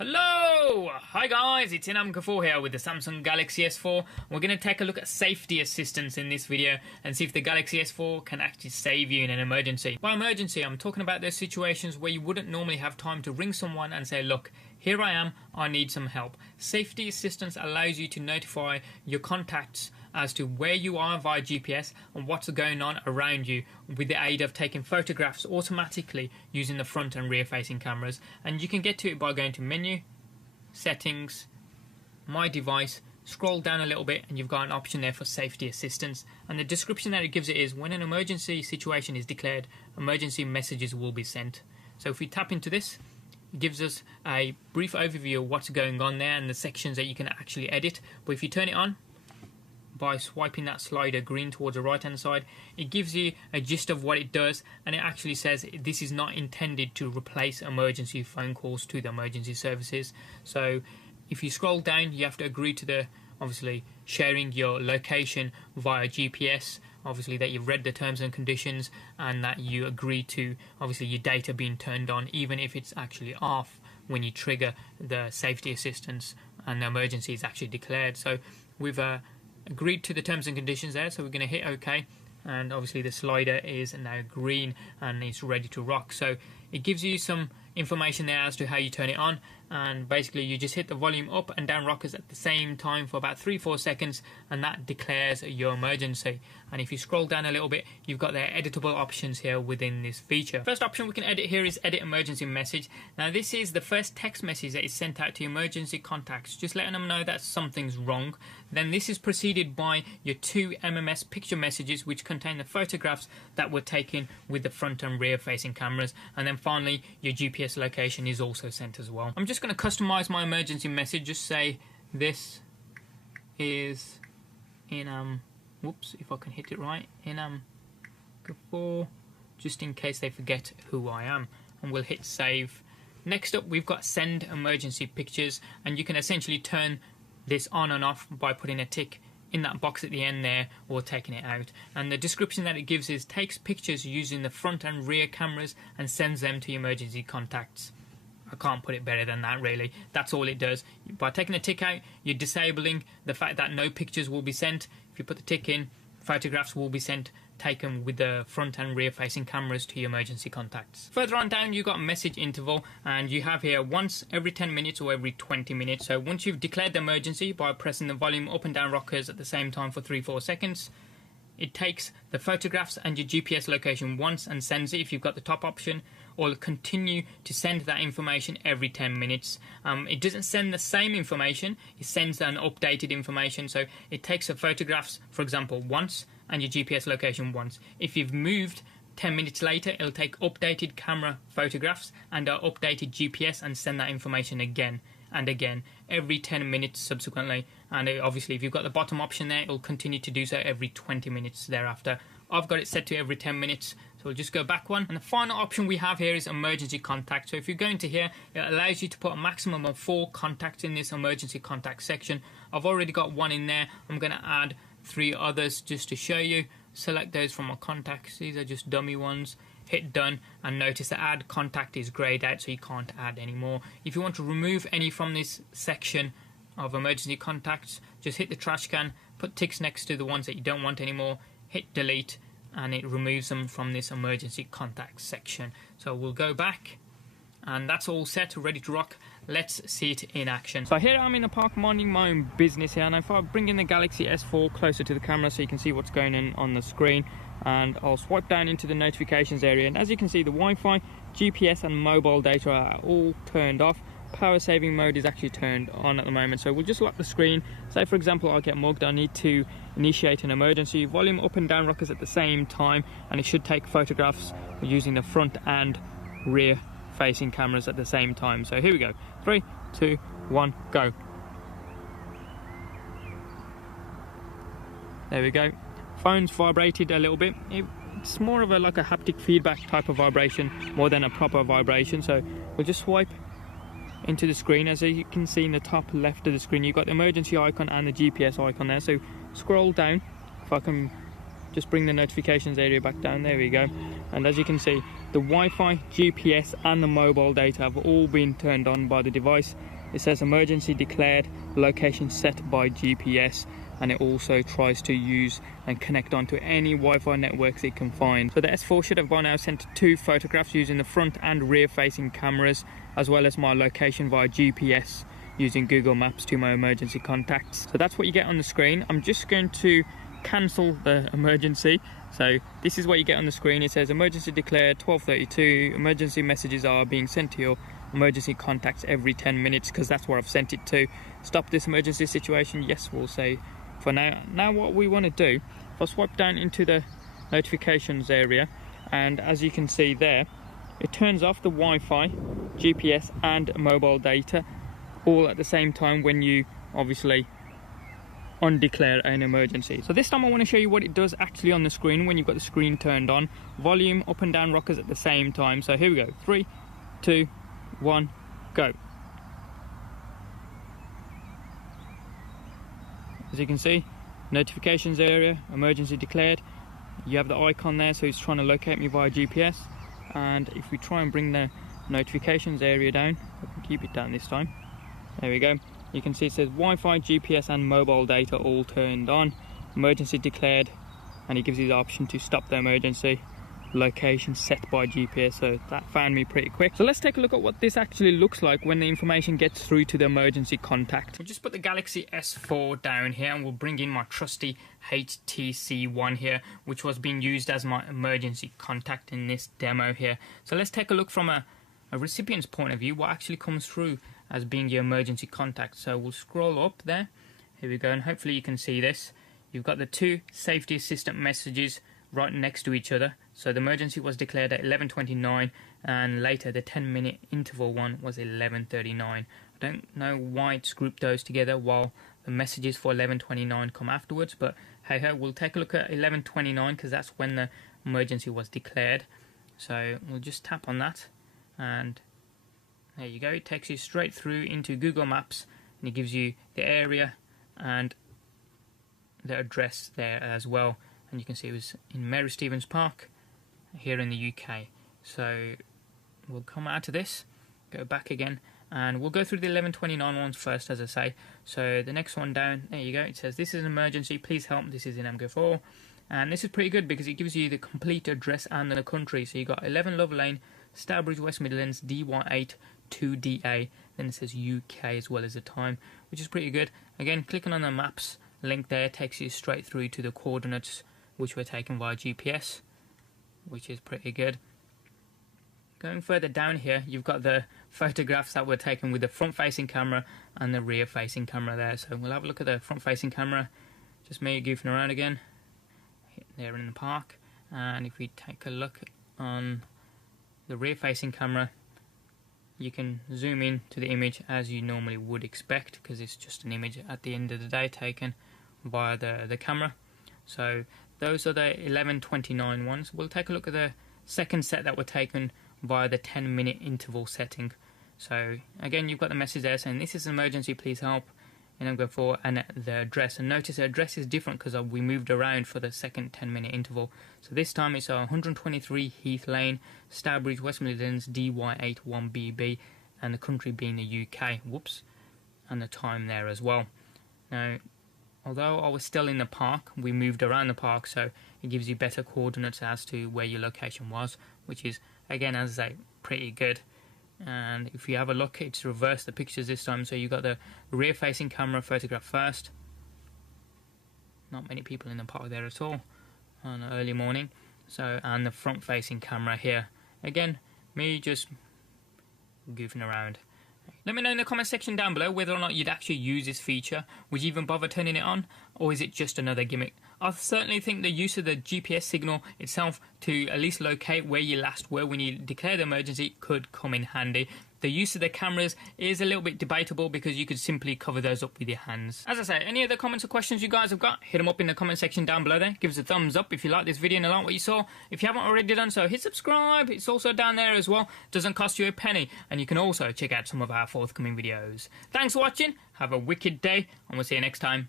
Hello! Hi guys, it's Inam Kafoor here with the Samsung Galaxy S4. We're going to take a look at safety assistance in this video and see if the Galaxy S4 can actually save you in an emergency. By emergency, I'm talking about those situations where you wouldn't normally have time to ring someone and say, look, here I am, I need some help. Safety assistance allows you to notify your contacts as to where you are via GPS and what's going on around you with the aid of taking photographs automatically using the front and rear facing cameras. And you can get to it by going to Menu, Settings, My Device, scroll down a little bit and you've got an option there for safety assistance. And the description that it gives it is, when an emergency situation is declared, emergency messages will be sent. So if we tap into this, it gives us a brief overview of what's going on there and the sections that you can actually edit. But if you turn it on by swiping that slider green towards the right hand side, it gives you a gist of what it does, and it actually says this is not intended to replace emergency phone calls to the emergency services. So if you scroll down, you have to agree to the obviously sharing your location via GPS, obviously that you've read the terms and conditions and that you agree to obviously your data being turned on even if it's actually off when you trigger the safety assistance and the emergency is actually declared. So we've agreed to the terms and conditions there, so we're going to hit OK, and obviously the slider is now green and it's ready to rock. So it gives you some information there as to how you turn it on, and basically you just hit the volume up and down rockers at the same time for about 3-4 seconds and that declares your emergency. And if you scroll down a little bit, you've got their editable options here within this feature. First option we can edit here is edit emergency message. Now this is the first text message that is sent out to emergency contacts, just letting them know that something's wrong. Then this is preceded by your 2 MMS picture messages which contain the photographs that were taken with the front and rear facing cameras, and then finally your GPS location is also sent as well. I'm just going to customize my emergency message, just say this is in whoops, if I can hit it right, Inam Kafoor, just in case they forget who I am, and we'll hit save. Next up we've got send emergency pictures, and you can essentially turn this on and off by putting a tick in that box at the end there or taking it out. And the description that it gives is takes pictures using the front and rear cameras and sends them to emergency contacts. I can't put it better than that really. That's all it does. By taking a tick out, you're disabling the fact that no pictures will be sent. If you put the tick in, photographs will be sent, taken with the front and rear facing cameras to your emergency contacts. Further on down you've got a message interval, and you have here once every 10 minutes or every 20 minutes. So once you've declared the emergency by pressing the volume up and down rockers at the same time for 3-4 seconds, it takes the photographs and your GPS location once and sends it if you've got the top option, or continue to send that information every 10 minutes. It doesn't send the same information, it sends an updated information. So it takes the photographs, for example, once, and your GPS location once. If you've moved 10 minutes later, it'll take updated camera photographs and our updated GPS and send that information again and again every 10 minutes subsequently. And obviously if you've got the bottom option there, it'll continue to do so every 20 minutes thereafter. I've got it set to every 10 minutes, so we'll just go back one. And the final option we have here is emergency contact. So if you go into here, it allows you to put a maximum of 4 contacts in this emergency contact section. I've already got one in there. I'm going to add 3 others just to show you. Select those from my contacts. These are just dummy ones. Hit done, and notice the add contact is grayed out, so you can't add any more. If you want to remove any from this section of emergency contacts, just hit the trash can, put ticks next to the ones that you don't want anymore, hit delete, and it removes them from this emergency contact section. So we'll go back, and that's all set, ready to rock. Let's see it in action. So here I'm in the park minding my own business here, and if I bring in the Galaxy S4 closer to the camera so you can see what's going on the screen, and I'll swipe down into the notifications area, and as you can see the Wi-Fi, GPS and mobile data are all turned off. Power saving mode is actually turned on at the moment, so we'll just lock the screen. Say for example I get mugged, I need to initiate an emergency, volume up and down rockers at the same time, and it should take photographs using the front and rear facing cameras at the same time. So here we go, 3, 2, 1, go. There we go. Phone's vibrated a little bit. It's more of like a haptic feedback type of vibration more than a proper vibration. So we'll just swipe into the screen. As you can see in the top left of the screen, you've got the emergency icon and the GPS icon there. So scroll down. If I can just bring the notifications area back down, there we go. And as you can see, the Wi-Fi, GPS and the mobile data have all been turned on by the device. It says emergency declared, location set by GPS, and it also tries to use and connect onto any Wi-Fi networks it can find. So the S4 should have by now sent 2 photographs using the front and rear facing cameras, as well as my location via GPS using Google Maps to my emergency contacts. So that's what you get on the screen. I'm just going to cancel the emergency. So this is what you get on the screen. It says emergency declared 12:32. Emergency messages are being sent to your emergency contacts every 10 minutes, because that's where I've sent it to. Stop this emergency situation, yes, we'll say for now. Now what we want to do, if I swipe down into the notifications area, and as you can see there, it turns off the Wi-Fi, GPS and mobile data all at the same time when you obviously undeclare an emergency. So this time I want to show you what it does actually on the screen when you've got the screen turned on. Volume up and down rockers at the same time. So here we go, 3, 2, 1, go. As you can see, notifications area, emergency declared. You have the icon there, so it's trying to locate me via GPS. And if we try and bring the notifications area down, I can keep it down this time. There we go. You can see it says Wi-Fi, GPS and mobile data all turned on. Emergency declared, and it gives you the option to stop the emergency. Location set by GPS, so that found me pretty quick. So let's take a look at what this actually looks like when the information gets through to the emergency contact. We'll just put the Galaxy S4 down here, and we'll bring in my trusty HTC One here, which was being used as my emergency contact in this demo here. So let's take a look from a recipient's point of view, what actually comes through as being your emergency contact. So we'll scroll up there, here we go, and hopefully you can see this. You've got the 2 safety assistant messages right next to each other. So the emergency was declared at 11:29, and later the 10-minute interval one was 11:39. I don't know why it's grouped those together while the messages for 11:29 come afterwards, but hey ho, we'll take a look at 11:29 because that's when the emergency was declared. So we'll just tap on that, and there you go. It takes you straight through into Google Maps, and it gives you the area and the address there as well. And you can see it was in Mary Stevens Park here in the UK. So we'll come out of this, go back again, and we'll go through the 11:29 ones first, as I say. So the next one down, there you go, it says this is an emergency, please help, this is in MGO4. And this is pretty good because it gives you the complete address and the country. So you got 11 Love Lane, Stourbridge, West Midlands, DY8 2DA, then it says UK as well as the time, which is pretty good. Again, clicking on the maps link there takes you straight through to the coordinates which were taken via GPS, which is pretty good. Going further down here, you've got the photographs that were taken with the front-facing camera and the rear-facing camera there. So we'll have a look at the front-facing camera. Just me goofing around again. There in the park. And if we take a look on the rear-facing camera, you can zoom in to the image as you normally would expect, because it's just an image at the end of the day taken via the camera. So those are the 11:29 ones. We'll take a look at the second set that were taken via the 10-minute interval setting. So again, you've got the message there saying this is an emergency, please help, and I'm going for and the address. And notice the address is different because we moved around for the second 10-minute interval. So this time it's 123 Heath Lane, Stourbridge, West Midlands, DY8 1BB, and the country being the UK. Whoops, and the time there as well. Now, although I was still in the park, we moved around the park, so it gives you better coordinates as to where your location was, which is, again, as I say, pretty good. And if you have a look, it's reversed the pictures this time, so you've got the rear-facing camera photograph first. Not many people in the park there at all on an early morning. So, and the front-facing camera here. Again, me just goofing around. Let me know in the comment section down below whether or not you'd actually use this feature. Would you even bother turning it on? Or is it just another gimmick? I certainly think the use of the GPS signal itself to at least locate where you last were when you declare the emergency could come in handy. The use of the cameras is a little bit debatable because you could simply cover those up with your hands. As I say, any other comments or questions you guys have got, hit them up in the comment section down below there. Give us a thumbs up if you like this video and like what you saw. If you haven't already done so, hit subscribe. It's also down there as well. Doesn't cost you a penny. And you can also check out some of our forthcoming videos. Thanks for watching. Have a wicked day, and we'll see you next time.